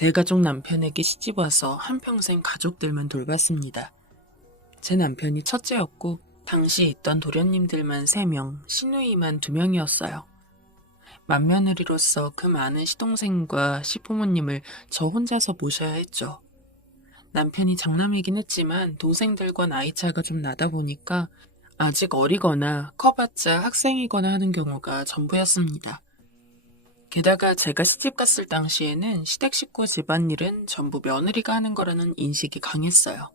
대가족 남편에게 시집와서 한평생 가족들만 돌봤습니다. 제 남편이 첫째였고 당시 있던 도련님들만 3명, 시누이만 2명이었어요. 맏며느리로서 그 많은 시동생과 시부모님을 저 혼자서 모셔야 했죠. 남편이 장남이긴 했지만 동생들과 나이 차가 좀 나다 보니까 아직 어리거나 커봤자 학생이거나 하는 경우가 전부였습니다. 게다가 제가 시집갔을 당시에는 시댁 식구 집안일은 전부 며느리가 하는 거라는 인식이 강했어요.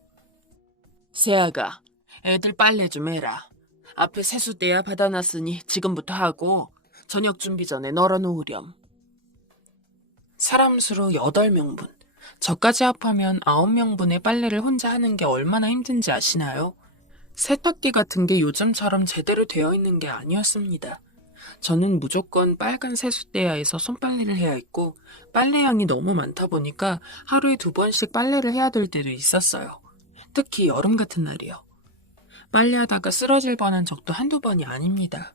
세아가 애들 빨래 좀 해라. 앞에 세수대야 받아놨으니 지금부터 하고 저녁 준비 전에 널어놓으렴. 사람 수로 8명분, 저까지 합하면 9명분의 빨래를 혼자 하는 게 얼마나 힘든지 아시나요? 세탁기 같은 게 요즘처럼 제대로 되어 있는 게 아니었습니다. 저는 무조건 빨간 세숫대야에서 손빨래를 해야 했고 빨래량이 너무 많다 보니까 하루에 2번씩 빨래를 해야 될 때도 있었어요. 특히 여름 같은 날이요. 빨래하다가 쓰러질 뻔한 적도 한두 번이 아닙니다.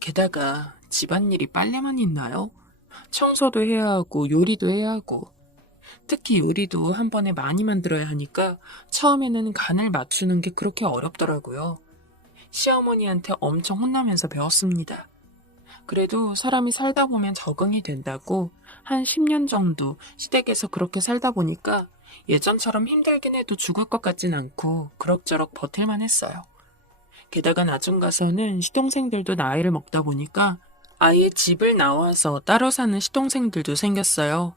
게다가 집안일이 빨래만 있나요? 청소도 해야 하고 요리도 해야 하고 특히 요리도 한 번에 많이 만들어야 하니까 처음에는 간을 맞추는 게 그렇게 어렵더라고요. 시어머니한테 엄청 혼나면서 배웠습니다. 그래도 사람이 살다 보면 적응이 된다고 한 10년 정도 시댁에서 그렇게 살다 보니까 예전처럼 힘들긴 해도 죽을 것 같진 않고 그럭저럭 버틸만 했어요. 게다가 나중 가서는 시동생들도 나이를 먹다 보니까 아예 집을 나와서 따로 사는 시동생들도 생겼어요.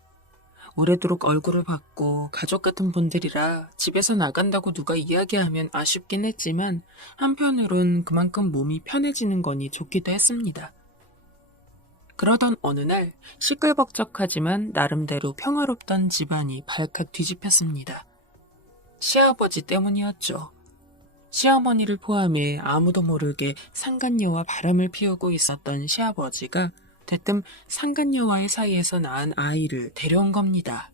오래도록 얼굴을 봤고 가족 같은 분들이라 집에서 나간다고 누가 이야기하면 아쉽긴 했지만 한편으론 그만큼 몸이 편해지는 거니 좋기도 했습니다. 그러던 어느 날 시끌벅적하지만 나름대로 평화롭던 집안이 발칵 뒤집혔습니다. 시아버지 때문이었죠. 시어머니를 포함해 아무도 모르게 상간녀와 바람을 피우고 있었던 시아버지가 대뜸 상간녀와의 사이에서 낳은 아이를 데려온 겁니다.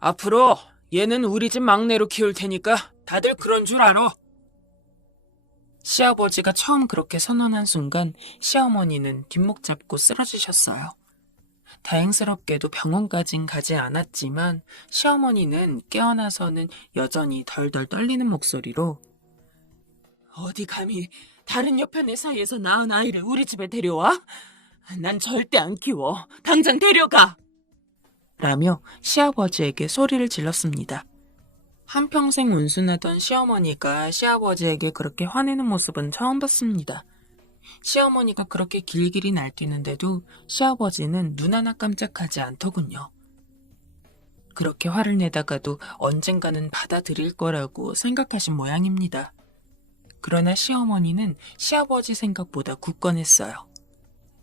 앞으로 얘는 우리 집 막내로 키울 테니까 다들 그런 줄 알아. 시아버지가 처음 그렇게 선언한 순간 시어머니는 뒷목 잡고 쓰러지셨어요. 다행스럽게도 병원까진 가지 않았지만 시어머니는 깨어나서는 여전히 덜덜 떨리는 목소리로 어디 감히 다른 여편의 사이에서 낳은 아이를 우리 집에 데려와? 난 절대 안 키워. 당장 데려가! 라며 시아버지에게 소리를 질렀습니다. 한평생 온순하던 시어머니가 시아버지에게 그렇게 화내는 모습은 처음 봤습니다. 시어머니가 그렇게 길길이 날뛰는데도 시아버지는 눈 하나 깜짝하지 않더군요. 그렇게 화를 내다가도 언젠가는 받아들일 거라고 생각하신 모양입니다. 그러나 시어머니는 시아버지 생각보다 굳건했어요.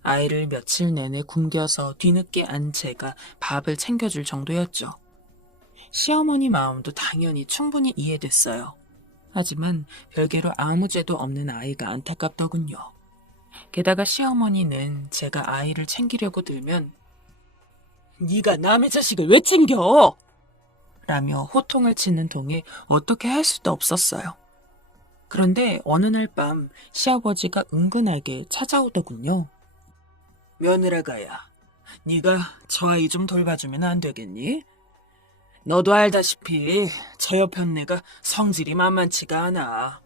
아이를 며칠 내내 굶겨서 뒤늦게 안 제가 밥을 챙겨줄 정도였죠. 시어머니 마음도 당연히 충분히 이해됐어요. 하지만 별개로 아무 죄도 없는 아이가 안타깝더군요. 게다가 시어머니는 제가 아이를 챙기려고 들면 네가 남의 자식을 왜 챙겨? 라며 호통을 치는 통에 어떻게 할 수도 없었어요. 그런데 어느 날 밤 시아버지가 은근하게 찾아오더군요. 며느라가야, 네가 저 아이 좀 돌봐주면 안 되겠니? 너도 알다시피 저 여편 내가 성질이 만만치가 않아.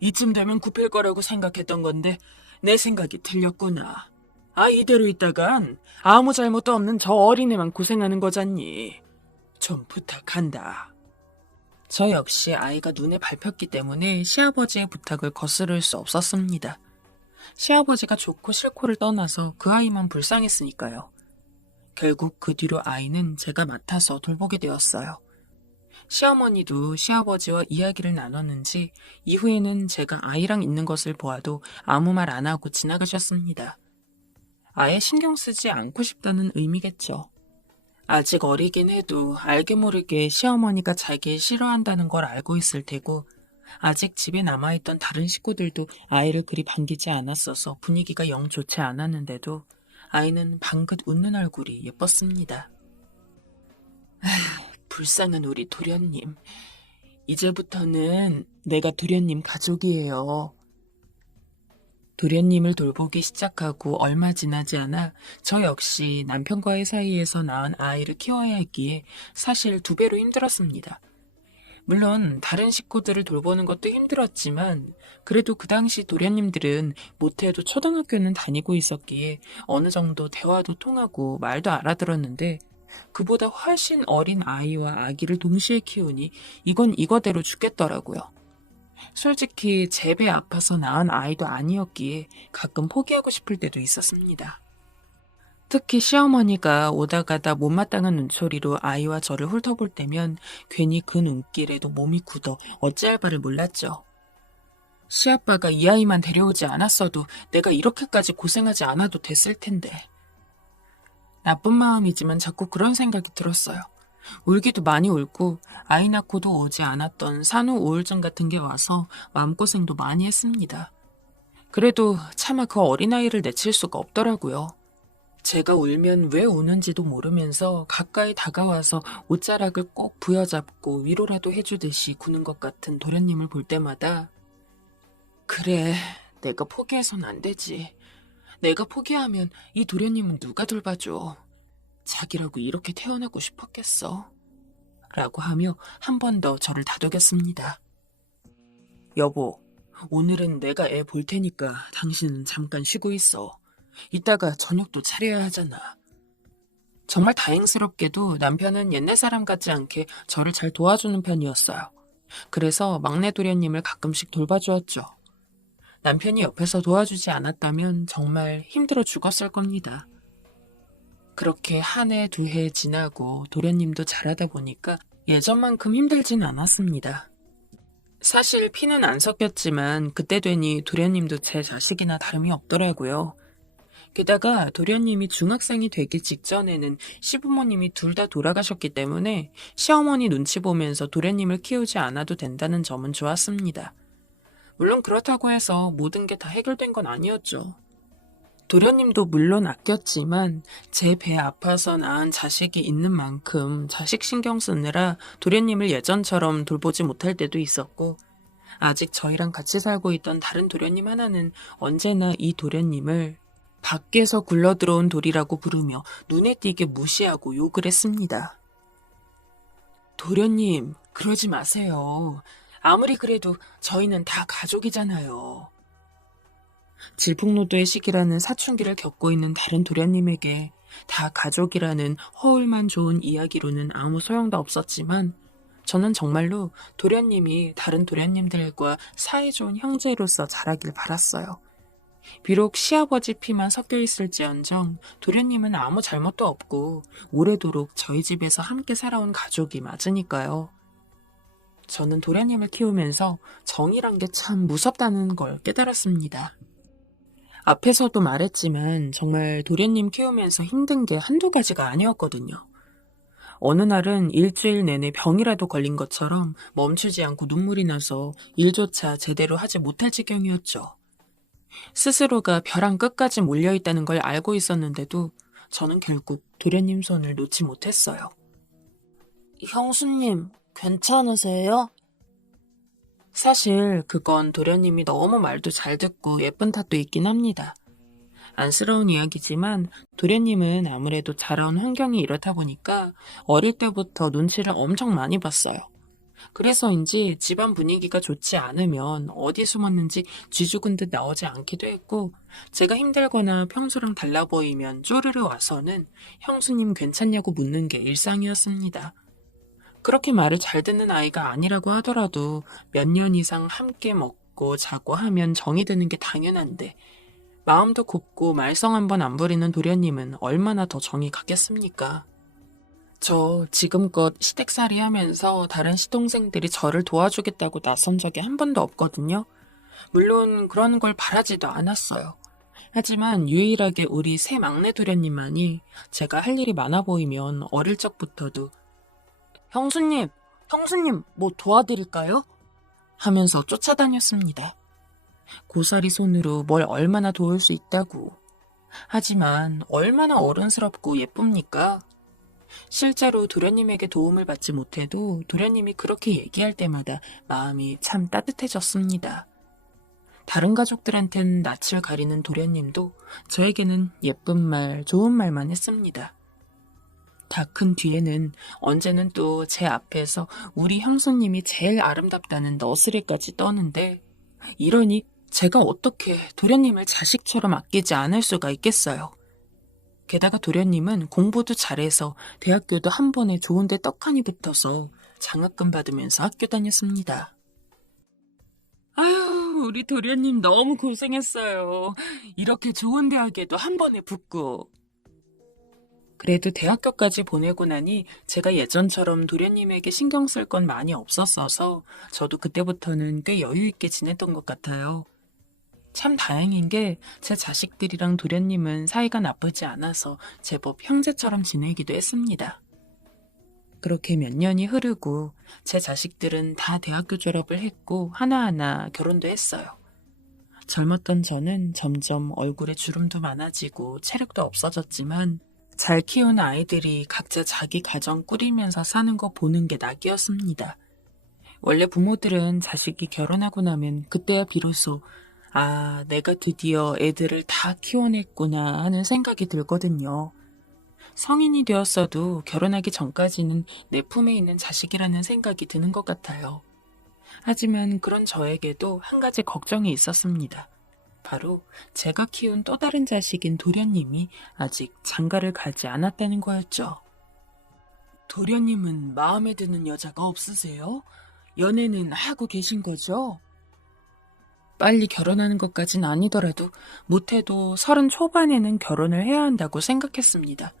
이쯤 되면 굽힐 거라고 생각했던 건데 내 생각이 틀렸구나. 아, 이대로 있다간 아무 잘못도 없는 저 어린애만 고생하는 거잖니. 좀 부탁한다. 저 역시 아이가 눈에 밟혔기 때문에 시아버지의 부탁을 거스를 수 없었습니다. 시아버지가 좋고 싫고를 떠나서 그 아이만 불쌍했으니까요. 결국 그 뒤로 아이는 제가 맡아서 돌보게 되었어요. 시어머니도 시아버지와 이야기를 나눴는지 이후에는 제가 아이랑 있는 것을 보아도 아무 말 안 하고 지나가셨습니다. 아예 신경 쓰지 않고 싶다는 의미겠죠. 아직 어리긴 해도 알게 모르게 시어머니가 자기 싫어한다는 걸 알고 있을 테고 아직 집에 남아있던 다른 식구들도 아이를 그리 반기지 않았어서 분위기가 영 좋지 않았는데도 아이는 방긋 웃는 얼굴이 예뻤습니다. 불쌍한 우리 도련님. 이제부터는 내가 도련님 가족이에요. 도련님을 돌보기 시작하고 얼마 지나지 않아 저 역시 남편과의 사이에서 낳은 아이를 키워야 했기에 사실 2배로 힘들었습니다. 물론 다른 식구들을 돌보는 것도 힘들었지만 그래도 그 당시 도련님들은 못해도 초등학교는 다니고 있었기에 어느 정도 대화도 통하고 말도 알아들었는데 그보다 훨씬 어린 아이와 아기를 동시에 키우니 이건 이거대로 죽겠더라고요. 솔직히 제 배 아파서 낳은 아이도 아니었기에 가끔 포기하고 싶을 때도 있었습니다. 특히 시어머니가 오다 가다 못마땅한 눈초리로 아이와 저를 훑어볼 때면 괜히 그 눈길에도 몸이 굳어 어찌할 바를 몰랐죠. 시아빠가 이 아이만 데려오지 않았어도 내가 이렇게까지 고생하지 않아도 됐을 텐데. 나쁜 마음이지만 자꾸 그런 생각이 들었어요. 울기도 많이 울고 아이 낳고도 오지 않았던 산후 우울증 같은 게 와서 마음고생도 많이 했습니다. 그래도 차마 그 어린아이를 내칠 수가 없더라고요. 제가 울면 왜 우는지도 모르면서 가까이 다가와서 옷자락을 꼭 부여잡고 위로라도 해주듯이 구는 것 같은 도련님을 볼 때마다 그래, 내가 포기해선 안 되지. 내가 포기하면 이 도련님은 누가 돌봐줘. 자기라고 이렇게 태어나고 싶었겠어. 라고 하며 한 번 더 저를 다독였습니다. 여보, 오늘은 내가 애 볼 테니까 당신은 잠깐 쉬고 있어. 이따가 저녁도 차려야 하잖아. 정말 다행스럽게도 남편은 옛날 사람 같지 않게 저를 잘 도와주는 편이었어요. 그래서 막내 도련님을 가끔씩 돌봐주었죠. 남편이 옆에서 도와주지 않았다면 정말 힘들어 죽었을 겁니다. 그렇게 한 해, 2해 지나고 도련님도 자라다 보니까 예전만큼 힘들진 않았습니다. 사실 피는 안 섞였지만 그때 되니 도련님도 제 자식이나 다름이 없더라고요. 게다가 도련님이 중학생이 되기 직전에는 시부모님이 둘 다 돌아가셨기 때문에 시어머니 눈치 보면서 도련님을 키우지 않아도 된다는 점은 좋았습니다. 물론 그렇다고 해서 모든 게 다 해결된 건 아니었죠. 도련님도 물론 아꼈지만 제 배 아파서 낳은 자식이 있는 만큼 자식 신경 쓰느라 도련님을 예전처럼 돌보지 못할 때도 있었고 아직 저희랑 같이 살고 있던 다른 도련님 하나는 언제나 이 도련님을 밖에서 굴러들어온 돌이라고 부르며 눈에 띄게 무시하고 욕을 했습니다. 도련님, 그러지 마세요. 아무리 그래도 저희는 다 가족이잖아요. 질풍노도의 시기라는 사춘기를 겪고 있는 다른 도련님에게 다 가족이라는 허울만 좋은 이야기로는 아무 소용도 없었지만 저는 정말로 도련님이 다른 도련님들과 사이좋은 형제로서 자라길 바랐어요. 비록 시아버지 피만 섞여 있을지언정 도련님은 아무 잘못도 없고 오래도록 저희 집에서 함께 살아온 가족이 맞으니까요. 저는 도련님을 키우면서 정이란 게 참 무섭다는 걸 깨달았습니다. 앞에서도 말했지만 정말 도련님 키우면서 힘든 게 한두 가지가 아니었거든요. 어느 날은 일주일 내내 병이라도 걸린 것처럼 멈추지 않고 눈물이 나서 일조차 제대로 하지 못할 지경이었죠. 스스로가 벼랑 끝까지 몰려있다는 걸 알고 있었는데도 저는 결국 도련님 손을 놓지 못했어요. 형수님, 괜찮으세요? 사실 그건 도련님이 너무 말도 잘 듣고 예쁜 탓도 있긴 합니다. 안쓰러운 이야기지만 도련님은 아무래도 자라온 환경이 이렇다 보니까 어릴 때부터 눈치를 엄청 많이 봤어요. 그래서인지 집안 분위기가 좋지 않으면 어디 숨었는지 쥐죽은 듯 나오지 않기도 했고 제가 힘들거나 평소랑 달라 보이면 쪼르르 와서는 형수님 괜찮냐고 묻는 게 일상이었습니다. 그렇게 말을 잘 듣는 아이가 아니라고 하더라도 몇 년 이상 함께 먹고 자고 하면 정이 드는 게 당연한데 마음도 곱고 말썽 한 번 안 부리는 도련님은 얼마나 더 정이 갔겠습니까? 저 지금껏 시댁살이 하면서 다른 시동생들이 저를 도와주겠다고 나선 적이 한 번도 없거든요. 물론 그런 걸 바라지도 않았어요. 하지만 유일하게 우리 새 막내 도련님만이 제가 할 일이 많아 보이면 어릴 적부터도 형수님 뭐 도와드릴까요? 하면서 쫓아다녔습니다. 고사리 손으로 뭘 얼마나 도울 수 있다고. 하지만 얼마나 어른스럽고 예쁩니까? 실제로 도련님에게 도움을 받지 못해도 도련님이 그렇게 얘기할 때마다 마음이 참 따뜻해졌습니다. 다른 가족들한텐 낯을 가리는 도련님도 저에게는 예쁜 말, 좋은 말만 했습니다. 다 큰 뒤에는 언제는 또 제 앞에서 우리 형수님이 제일 아름답다는 너스레까지 떠는데, 이러니 제가 어떻게 도련님을 자식처럼 아끼지 않을 수가 있겠어요. 게다가 도련님은 공부도 잘해서 대학교도 한 번에 좋은데 떡하니 붙어서 장학금 받으면서 학교 다녔습니다. 아유, 우리 도련님 너무 고생했어요. 이렇게 좋은 대학에도 한 번에 붙고. 그래도 대학교까지 보내고 나니 제가 예전처럼 도련님에게 신경 쓸 건 많이 없었어서 저도 그때부터는 꽤 여유 있게 지냈던 것 같아요. 참 다행인 게 제 자식들이랑 도련님은 사이가 나쁘지 않아서 제법 형제처럼 지내기도 했습니다. 그렇게 몇 년이 흐르고 제 자식들은 다 대학교 졸업을 했고 하나하나 결혼도 했어요. 젊었던 저는 점점 얼굴에 주름도 많아지고 체력도 없어졌지만 잘 키운 아이들이 각자 자기 가정 꾸리면서 사는 거 보는 게 낙이었습니다. 원래 부모들은 자식이 결혼하고 나면 그때야 비로소 아, 내가 드디어 애들을 다 키워냈구나 하는 생각이 들거든요. 성인이 되었어도 결혼하기 전까지는 내 품에 있는 자식이라는 생각이 드는 것 같아요. 하지만 그런 저에게도 한 가지 걱정이 있었습니다. 바로 제가 키운 또 다른 자식인 도련님이 아직 장가를 가지 않았다는 거였죠. 도련님은 마음에 드는 여자가 없으세요? 연애는 하고 계신 거죠? 빨리 결혼하는 것까진 아니더라도 못해도 30 초반에는 결혼을 해야 한다고 생각했습니다.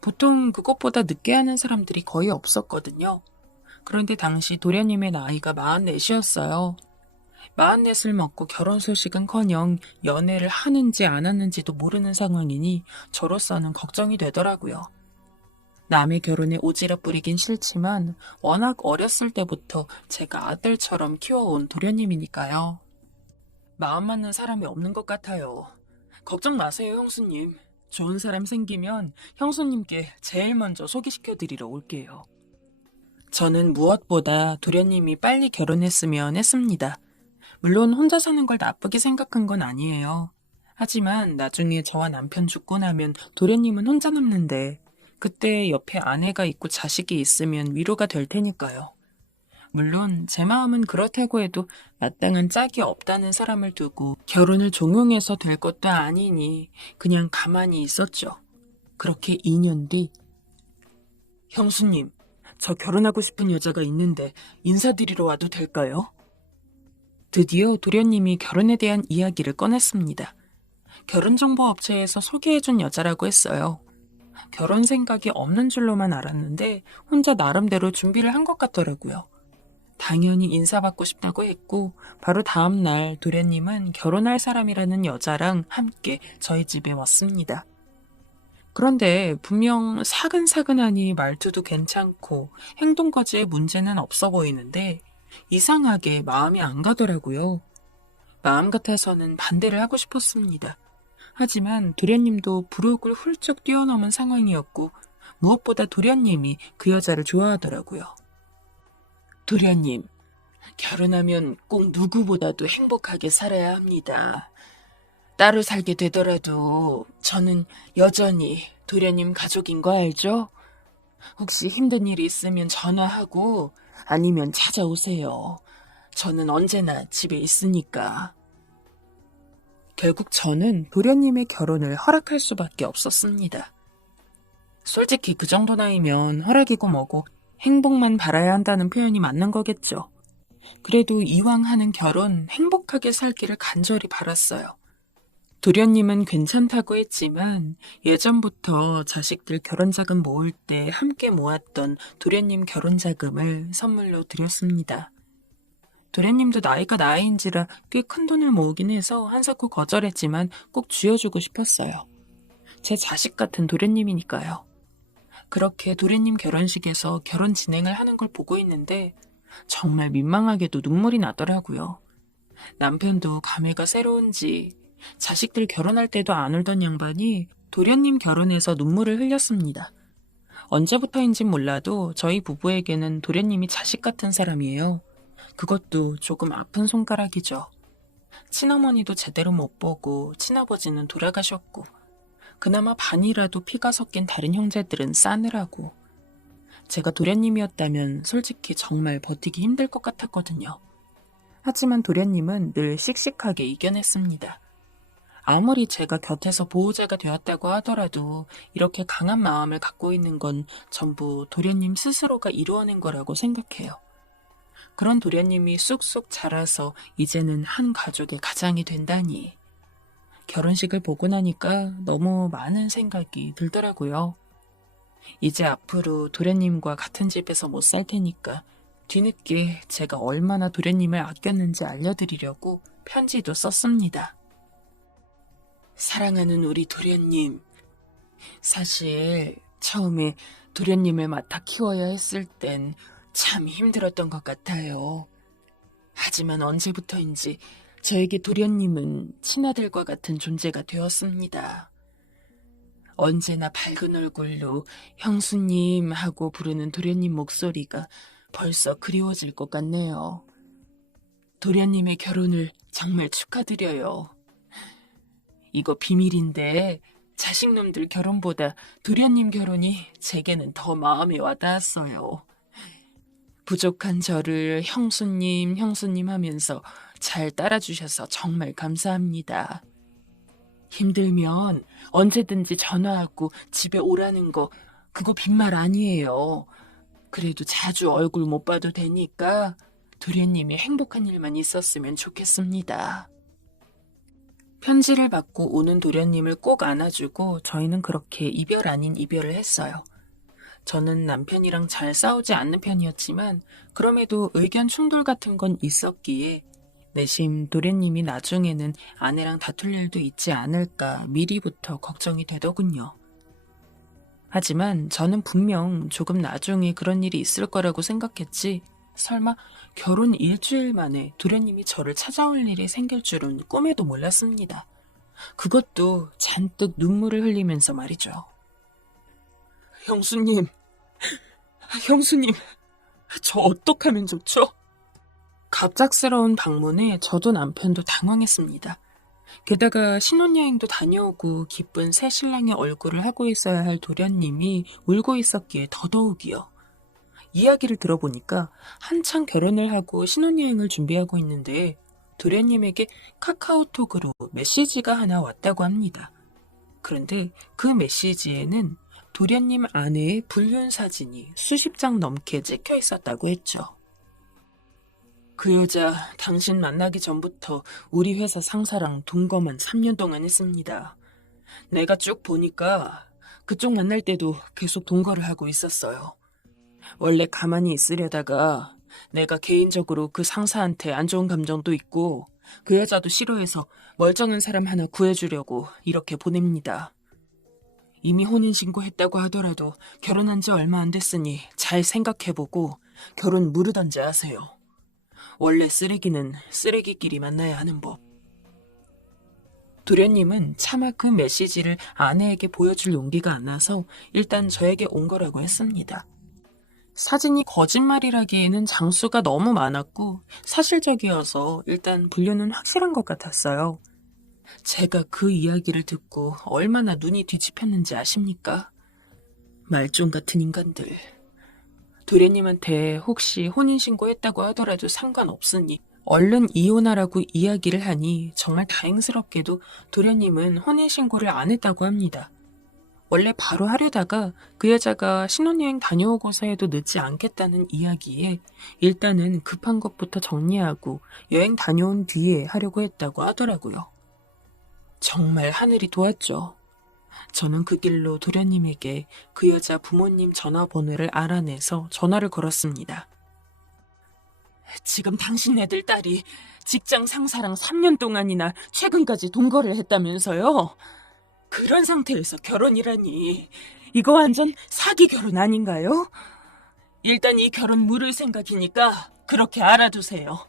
보통 그것보다 늦게 하는 사람들이 거의 없었거든요. 그런데 당시 도련님의 나이가 44이었어요. 44을 먹고 결혼 소식은커녕 연애를 하는지 안 하는지도 모르는 상황이니 저로서는 걱정이 되더라고요. 남의 결혼에 오지랖 부리긴 싫지만 워낙 어렸을 때부터 제가 아들처럼 키워온 도련님이니까요. 마음 맞는 사람이 없는 것 같아요. 걱정 마세요, 형수님. 좋은 사람 생기면 형수님께 제일 먼저 소개시켜드리러 올게요. 저는 무엇보다 도련님이 빨리 결혼했으면 했습니다. 물론 혼자 사는 걸 나쁘게 생각한 건 아니에요. 하지만 나중에 저와 남편 죽고 나면 도련님은 혼자 남는데 그때 옆에 아내가 있고 자식이 있으면 위로가 될 테니까요. 물론 제 마음은 그렇다고 해도 마땅한 짝이 없다는 사람을 두고 결혼을 종용해서 될 것도 아니니 그냥 가만히 있었죠. 그렇게 2년 뒤 형수님, 저 결혼하고 싶은 여자가 있는데 인사드리러 와도 될까요? 드디어 도련님이 결혼에 대한 이야기를 꺼냈습니다. 결혼정보업체에서 소개해준 여자라고 했어요. 결혼 생각이 없는 줄로만 알았는데 혼자 나름대로 준비를 한 것 같더라고요. 당연히 인사받고 싶다고 했고 바로 다음날 도련님은 결혼할 사람이라는 여자랑 함께 저희 집에 왔습니다. 그런데 분명 사근사근하니 말투도 괜찮고 행동거지에 문제는 없어 보이는데 이상하게 마음이 안 가더라고요. 마음 같아서는 반대를 하고 싶었습니다. 하지만 도련님도 부록을 훌쩍 뛰어넘은 상황이었고 무엇보다 도련님이 그 여자를 좋아하더라고요. 도련님, 결혼하면 꼭 누구보다도 행복하게 살아야 합니다. 따로 살게 되더라도 저는 여전히 도련님 가족인 거 알죠? 혹시 힘든 일이 있으면 전화하고 아니면 찾아오세요. 저는 언제나 집에 있으니까. 결국 저는 도련님의 결혼을 허락할 수밖에 없었습니다. 솔직히 그 정도 나이면 허락이고 뭐고 행복만 바라야 한다는 표현이 맞는 거겠죠. 그래도 이왕 하는 결혼 행복하게 살기를 간절히 바랐어요. 도련님은 괜찮다고 했지만 예전부터 자식들 결혼자금 모을 때 함께 모았던 도련님 결혼자금을 선물로 드렸습니다. 도련님도 나이가 나이인지라 꽤 큰 돈을 모으긴 해서 한사코 거절했지만 꼭 쥐어주고 싶었어요. 제 자식 같은 도련님이니까요. 그렇게 도련님 결혼식에서 결혼 진행을 하는 걸 보고 있는데 정말 민망하게도 눈물이 나더라고요. 남편도 감회가 새로운지 자식들 결혼할 때도 안 울던 양반이 도련님 결혼해서 눈물을 흘렸습니다. 언제부터인진 몰라도 저희 부부에게는 도련님이 자식 같은 사람이에요. 그것도 조금 아픈 손가락이죠. 친어머니도 제대로 못 보고 친아버지는 돌아가셨고 그나마 반이라도 피가 섞인 다른 형제들은 싸늘하고 제가 도련님이었다면 솔직히 정말 버티기 힘들 것 같았거든요. 하지만 도련님은 늘 씩씩하게 이겨냈습니다. 아무리 제가 곁에서 보호자가 되었다고 하더라도 이렇게 강한 마음을 갖고 있는 건 전부 도련님 스스로가 이루어낸 거라고 생각해요. 그런 도련님이 쑥쑥 자라서 이제는 한 가족의 가장이 된다니. 결혼식을 보고 나니까 너무 많은 생각이 들더라고요. 이제 앞으로 도련님과 같은 집에서 못 살 테니까 뒤늦게 제가 얼마나 도련님을 아꼈는지 알려드리려고 편지도 썼습니다. 사랑하는 우리 도련님, 사실 처음에 도련님을 맡아 키워야 했을 땐 참 힘들었던 것 같아요. 하지만 언제부터인지 저에게 도련님은 친아들과 같은 존재가 되었습니다. 언제나 밝은 얼굴로 형수님 하고 부르는 도련님 목소리가 벌써 그리워질 것 같네요. 도련님의 결혼을 정말 축하드려요. 이거 비밀인데 자식놈들 결혼보다 도련님 결혼이 제게는 더 마음에 와닿았어요. 부족한 저를 형수님 하면서 잘 따라주셔서 정말 감사합니다. 힘들면 언제든지 전화하고 집에 오라는 거 그거 빈말 아니에요. 그래도 자주 얼굴 못 봐도 되니까 도련님이 행복한 일만 있었으면 좋겠습니다. 편지를 받고 오는 도련님을 꼭 안아주고 저희는 그렇게 이별 아닌 이별을 했어요. 저는 남편이랑 잘 싸우지 않는 편이었지만 그럼에도 의견 충돌 같은 건 있었기에 내심 도련님이 나중에는 아내랑 다툴 일도 있지 않을까 미리부터 걱정이 되더군요. 하지만 저는 분명 조금 나중에 그런 일이 있을 거라고 생각했지 설마 결혼 일주일 만에 도련님이 저를 찾아올 일이 생길 줄은 꿈에도 몰랐습니다. 그것도 잔뜩 눈물을 흘리면서 말이죠. 형수님, 저 어떡하면 좋죠? 갑작스러운 방문에 저도 남편도 당황했습니다. 게다가 신혼여행도 다녀오고 기쁜 새 신랑의 얼굴을 하고 있어야 할 도련님이 울고 있었기에 더더욱이요. 이야기를 들어보니까 한창 결혼을 하고 신혼여행을 준비하고 있는데 도련님에게 카카오톡으로 메시지가 하나 왔다고 합니다. 그런데 그 메시지에는 도련님 아내의 불륜 사진이 수십 장 넘게 찍혀 있었다고 했죠. 그 여자 당신 만나기 전부터 우리 회사 상사랑 동거만 3년 동안 했습니다. 내가 쭉 보니까 그쪽 만날 때도 계속 동거를 하고 있었어요. 원래 가만히 있으려다가 내가 개인적으로 그 상사한테 안 좋은 감정도 있고 그 여자도 싫어해서 멀쩡한 사람 하나 구해주려고 이렇게 보냅니다. 이미 혼인신고했다고 하더라도 결혼한 지 얼마 안 됐으니 잘 생각해보고 결혼 무르던지 하세요. 원래 쓰레기는 쓰레기끼리 만나야 하는 법. 도련님은 차마 그 메시지를 아내에게 보여줄 용기가 안 나서 일단 저에게 온 거라고 했습니다. 사진이 거짓말이라기에는 장수가 너무 많았고 사실적이어서 일단 불륜은 확실한 것 같았어요. 제가 그 이야기를 듣고 얼마나 눈이 뒤집혔는지 아십니까? 말종 같은 인간들. 도련님한테 혹시 혼인신고했다고 하더라도 상관없으니 얼른 이혼하라고 이야기를 하니 정말 다행스럽게도 도련님은 혼인신고를 안 했다고 합니다. 원래 바로 하려다가 그 여자가 신혼여행 다녀오고서 해도 늦지 않겠다는 이야기에 일단은 급한 것부터 정리하고 여행 다녀온 뒤에 하려고 했다고 하더라고요. 정말 하늘이 도왔죠. 저는 그 길로 도련님에게 그 여자 부모님 전화번호를 알아내서 전화를 걸었습니다. 지금 당신 애들 딸이 직장 상사랑 3년 동안이나 최근까지 동거를 했다면서요? 그런 상태에서 결혼이라니 이거 완전 사기 결혼 아닌가요? 일단 이 결혼 무를 생각이니까 그렇게 알아두세요.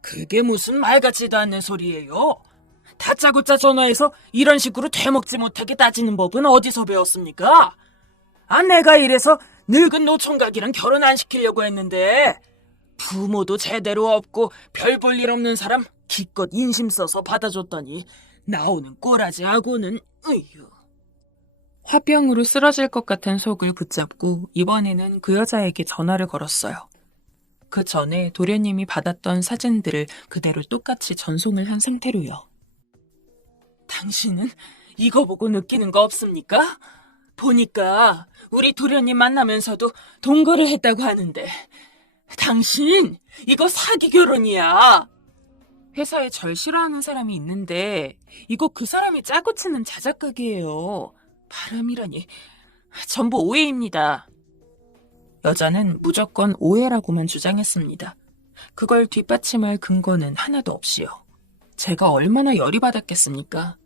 그게 무슨 말 같지도 않는 소리예요. 다짜고짜 전화해서 이런 식으로 되먹지 못하게 따지는 법은 어디서 배웠습니까? 내가 이래서 늙은 노총각이랑 결혼 안 시키려고 했는데 부모도 제대로 없고 별 볼 일 없는 사람 기껏 인심 써서 받아줬더니 나오는 꼬라지하고는 으유. 화병으로 쓰러질 것 같은 속을 붙잡고 이번에는 그 여자에게 전화를 걸었어요. 그 전에 도련님이 받았던 사진들을 그대로 똑같이 전송을 한 상태로요. 당신은 이거 보고 느끼는 거 없습니까? 보니까 우리 도련님 만나면서도 동거를 했다고 하는데 당신 이거 사기 결혼이야. 회사에 절 싫어하는 사람이 있는데 이거 그 사람이 짜고 치는 자작극이에요. 바람이라니 전부 오해입니다. 여자는 무조건 오해라고만 주장했습니다. 그걸 뒷받침할 근거는 하나도 없이요. 제가 얼마나 열이 받았겠습니까?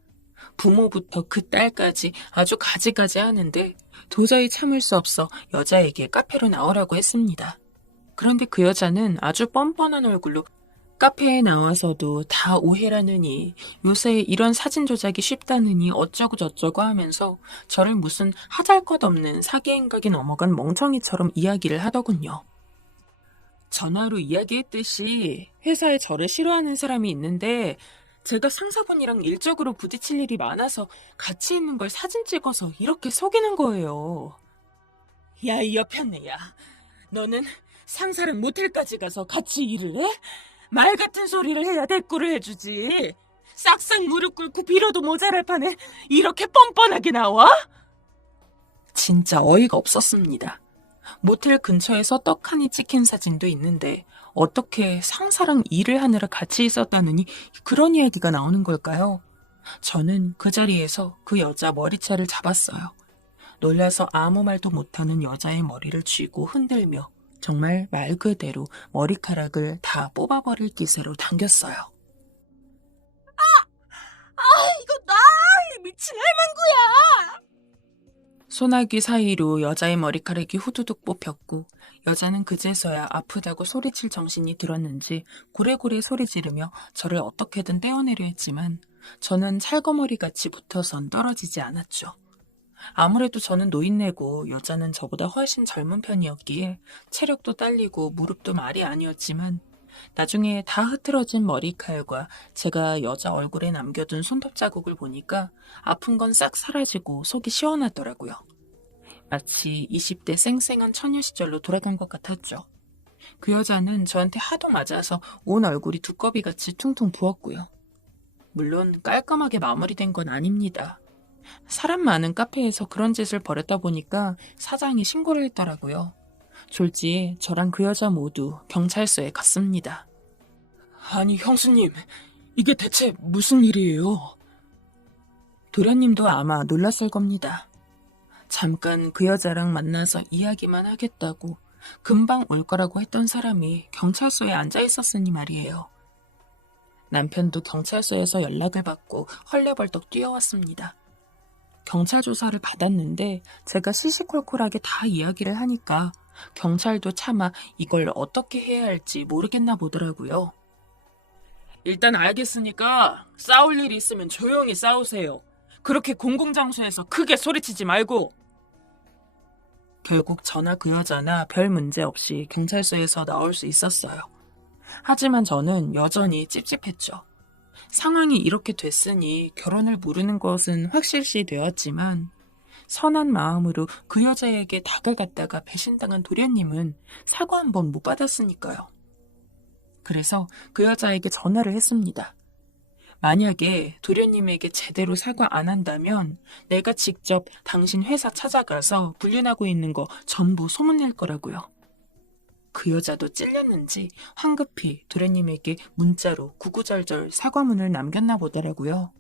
부모부터 그 딸까지 아주 가지가지 하는데 도저히 참을 수 없어 여자에게 카페로 나오라고 했습니다. 그런데 그 여자는 아주 뻔뻔한 얼굴로 카페에 나와서도 다 오해라느니 요새 이런 사진 조작이 쉽다느니 어쩌고 저쩌고 하면서 저를 무슨 하잘것없는 사기 행각에 넘어간 멍청이처럼 이야기를 하더군요. 전화로 이야기했듯이 회사에 저를 싫어하는 사람이 있는데 제가 상사분이랑 일적으로 부딪힐 일이 많아서 같이 있는 걸 사진 찍어서 이렇게 속이는 거예요. 야, 이 여편네야. 너는 상사랑 모텔까지 가서 같이 일을 해? 말 같은 소리를 해야 대꾸를 해주지. 싹싹 무릎 꿇고 빌어도 모자랄 판에 이렇게 뻔뻔하게 나와? 진짜 어이가 없었습니다. 모텔 근처에서 떡하니 찍힌 사진도 있는데 어떻게 상사랑 일을 하느라 같이 있었다느니 그런 이야기가 나오는 걸까요? 저는 그 자리에서 그 여자 머리채를 잡았어요. 놀라서 아무 말도 못하는 여자의 머리를 쥐고 흔들며 정말 말 그대로 머리카락을 다 뽑아버릴 기세로 당겼어요. 이거 나 미친 할망구야! 소나기 사이로 여자의 머리카락이 후두둑 뽑혔고 여자는 그제서야 아프다고 소리칠 정신이 들었는지 고래고래 소리 지르며 저를 어떻게든 떼어내려 했지만 저는 찰거머리같이 붙어선 떨어지지 않았죠. 아무래도 저는 노인네고 여자는 저보다 훨씬 젊은 편이었기에 체력도 딸리고 무릎도 말이 아니었지만 나중에 다 흐트러진 머리칼과 제가 여자 얼굴에 남겨둔 손톱 자국을 보니까 아픈 건 싹 사라지고 속이 시원하더라고요. 마치 20대 쌩쌩한 처녀 시절로 돌아간 것 같았죠. 그 여자는 저한테 하도 맞아서 온 얼굴이 두꺼비같이 퉁퉁 부었고요. 물론 깔끔하게 마무리된 건 아닙니다. 사람 많은 카페에서 그런 짓을 벌였다 보니까 사장이 신고를 했더라고요. 졸지 저랑 그 여자 모두 경찰서에 갔습니다. 아니 형수님, 이게 대체 무슨 일이에요? 도련님도 아마 놀랐을 겁니다. 잠깐 그 여자랑 만나서 이야기만 하겠다고 금방 올 거라고 했던 사람이 경찰서에 앉아 있었으니 말이에요. 남편도 경찰서에서 연락을 받고 헐레벌떡 뛰어왔습니다. 경찰 조사를 받았는데 제가 시시콜콜하게 다 이야기를 하니까 경찰도 차마 이걸 어떻게 해야 할지 모르겠나 보더라고요. 일단 알겠으니까 싸울 일이 있으면 조용히 싸우세요. 그렇게 공공장소에서 크게 소리치지 말고. 결국 저나 그 여자나 별 문제 없이 경찰서에서 나올 수 있었어요. 하지만 저는 여전히 찝찝했죠. 상황이 이렇게 됐으니 결혼을 모르는 것은 확실시 되었지만 선한 마음으로 그 여자에게 다가갔다가 배신당한 도련님은 사과 한 번 못 받았으니까요. 그래서 그 여자에게 전화를 했습니다. 만약에 도련님에게 제대로 사과 안 한다면 내가 직접 당신 회사 찾아가서 불륜하고 있는 거 전부 소문낼 거라고요. 그 여자도 찔렸는지 황급히 도련님에게 문자로 구구절절 사과문을 남겼나 보더라고요.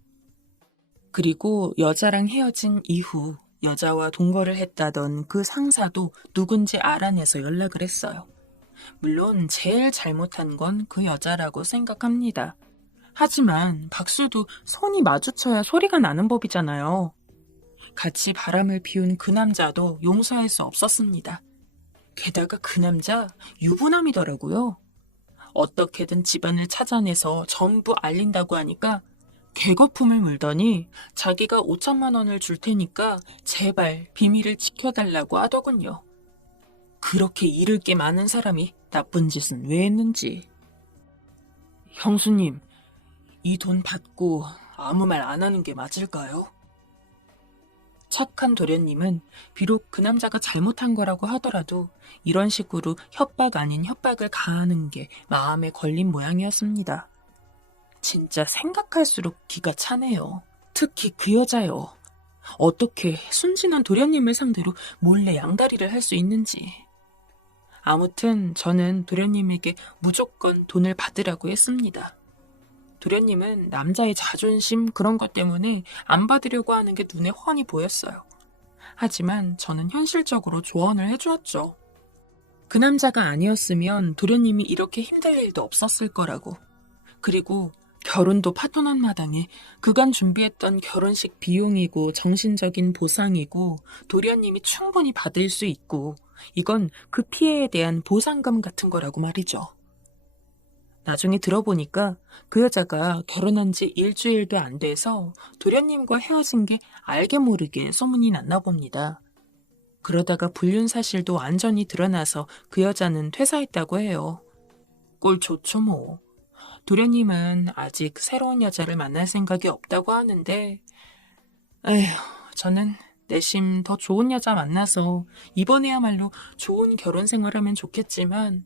그리고 여자랑 헤어진 이후 여자와 동거를 했다던 그 상사도 누군지 알아내서 연락을 했어요. 물론 제일 잘못한 건 그 여자라고 생각합니다. 하지만 박수도 손이 마주쳐야 소리가 나는 법이잖아요. 같이 바람을 피운 그 남자도 용서할 수 없었습니다. 게다가 그 남자 유부남이더라고요. 어떻게든 집안을 찾아내서 전부 알린다고 하니까 개거품을 물더니 자기가 5천만 원을 줄 테니까 제발 비밀을 지켜달라고 하더군요. 그렇게 잃을 게 많은 사람이 나쁜 짓은 왜 했는지. 형수님, 이 돈 받고 아무 말 안 하는 게 맞을까요? 착한 도련님은 비록 그 남자가 잘못한 거라고 하더라도 이런 식으로 협박 아닌 협박을 가하는 게 마음에 걸린 모양이었습니다. 진짜 생각할수록 기가 차네요. 특히 그 여자요. 어떻게 순진한 도련님을 상대로 몰래 양다리를 할 수 있는지. 아무튼 저는 도련님에게 무조건 돈을 받으라고 했습니다. 도련님은 남자의 자존심 그런 것 때문에 안 받으려고 하는 게 눈에 훤히 보였어요. 하지만 저는 현실적으로 조언을 해주었죠. 그 남자가 아니었으면 도련님이 이렇게 힘들 일도 없었을 거라고. 그리고 결혼도 파토난 마당에 그간 준비했던 결혼식 비용이고 정신적인 보상이고 도련님이 충분히 받을 수 있고 이건 그 피해에 대한 보상금 같은 거라고 말이죠. 나중에 들어보니까 그 여자가 결혼한 지 일주일도 안 돼서 도련님과 헤어진 게 알게 모르게 소문이 났나 봅니다. 그러다가 불륜 사실도 완전히 드러나서 그 여자는 퇴사했다고 해요. 꼴 좋죠 뭐. 도련님은 아직 새로운 여자를 만날 생각이 없다고 하는데 에휴, 저는 내심 더 좋은 여자 만나서 이번에야말로 좋은 결혼 생활하면 좋겠지만